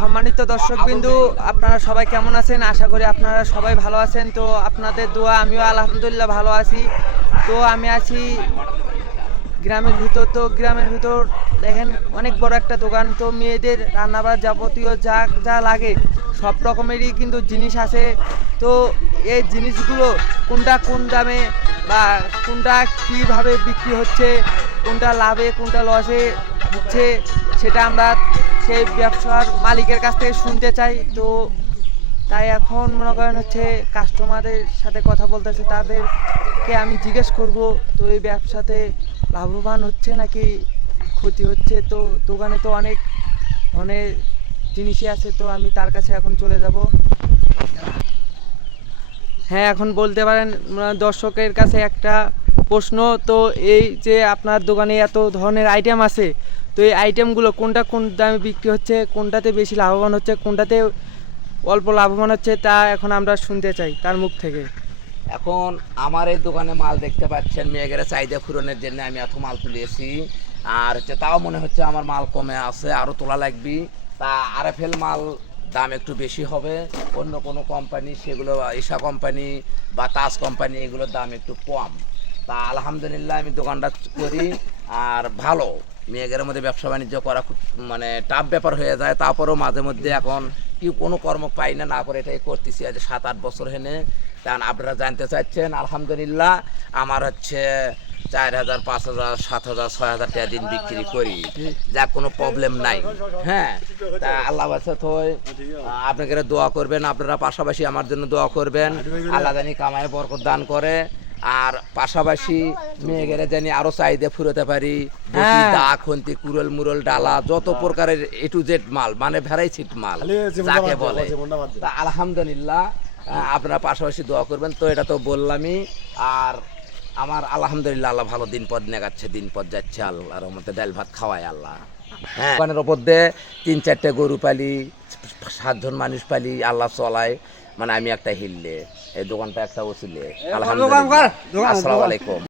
সম্মানিত দর্শকবিন্দু, আপনারা সবাই কেমন আছেন? আশা করি আপনারা সবাই ভালো আছেন। তো আপনাদের দোয়া আমিও আলহামদুলিল্লাহ ভালো আছি। তো আমি আছি গ্রামের ভিতর। তো গ্রামের ভিতর দেখেন অনেক বড় একটা দোকান। তো মেয়েদের রান্নাবাড়া যাবতীয় যা যা লাগে সব রকমেরই কিন্তু জিনিস আছে। তো এই জিনিসগুলো কোনটা কোন দামে বা কোনটা কীভাবে বিক্রি হচ্ছে, কোনটা লাভে কোনটা লসে হচ্ছে, সেটা আমরা সেই ব্যবসার মালিকের কাছ থেকে শুনতে চাই। তো তাই এখন মনে করেন হচ্ছে কাস্টমারদের সাথে কথা বলতেছে, তাদেরকে আমি জিজ্ঞেস করব তো এই ব্যবসাতে লাভবান হচ্ছে নাকি ক্ষতি হচ্ছে। তো দোকানে তো অনেক ধরনের জিনিসই আছে, তো আমি তার কাছে এখন চলে যাব। হ্যাঁ, এখন বলতে পারেন দর্শকের কাছে একটা প্রশ্ন। তো এই যে আপনার দোকানে এত ধরনের আইটেম আছে, তো এই আইটেমগুলো কোনটা কোন দামে বিক্রি হচ্ছে, কোনটাতে বেশি লাভবান হচ্ছে, কোনটাতে অল্প লাভবান হচ্ছে, তা এখন আমরা শুনতে চাই তার মুখ থেকে। এখন আমার এই দোকানে মাল দেখতে পাচ্ছেন, মেয়েগের চাহিদা পূরণের জন্য আমি এত মাল তুলেছি। আর তাও মনে হচ্ছে আমার মাল কমে আছে, আরও তোলা লাগবে। তা আরএফএল মাল দাম একটু বেশি হবে। অন্য কোনো কোম্পানি, সেগুলো ঈশা কোম্পানি বা তাজ কোম্পানি, এগুলোর দাম একটু কম। তা আলহামদুলিল্লাহ আমি দোকানটা করি আর ভালো। মেয়েগের মধ্যে ব্যবসা বাণিজ্য করা খুব মানে টাফ ব্যাপার হয়ে যায়। তারপরেও মাঝে মধ্যে এখন কি কোনো কর্ম পাই না, না করে এটাই করতেছি আজ 7-8 বছর হেনে। কারণ আপনারা জানতে চাচ্ছেন, আলহামদুলিল্লাহ আমার হচ্ছে 4,000, 5,000, 7,000, 6,000 টাকা দিন বিক্রি করি, যা কোনো প্রবলেম নাই। হ্যাঁ, তা আল্লাহ বাসা তো আপনাকে দোয়া করবেন, আপনারা পাশাপাশি আমার জন্য দোয়া করবেন। আল্লাহ জানি কামায় বরকত দান করে। আর পাশাপাশি মেয়েগেরে জানি আরো চাহিদা ফুরোতে পারি। দা, খন্তি, কুড়ল মুরল, ডালা, যত প্রকারের A to Z মাল, মানে ভ্যারাইটিড মাল যাকে বলে। তা আলহামদুলিল্লাহ আপনারা পাশাপাশি দোয়া করবেন। তো এটা তো বললামই। আর আমার আলহামদুলিল্লাহ আল্লাহ ভালো দিন পদ নেগাচ্ছে, দিন পদ যাচ্ছে। আল্লাহর রহমতে ডাল ভাত খাওয়ায় আল্লাহ। হ্যাঁ, দোকানের ওপর দিয়ে 3-4টে গরু পালি, 7 জন মানুষ পালি, আল্লাহ চলায়। মানে আমি একটা হিললে, এই দোকানটা একটা ওসিলে। আলহামদুলিল্লাহ। আসসালামু আলাইকুম।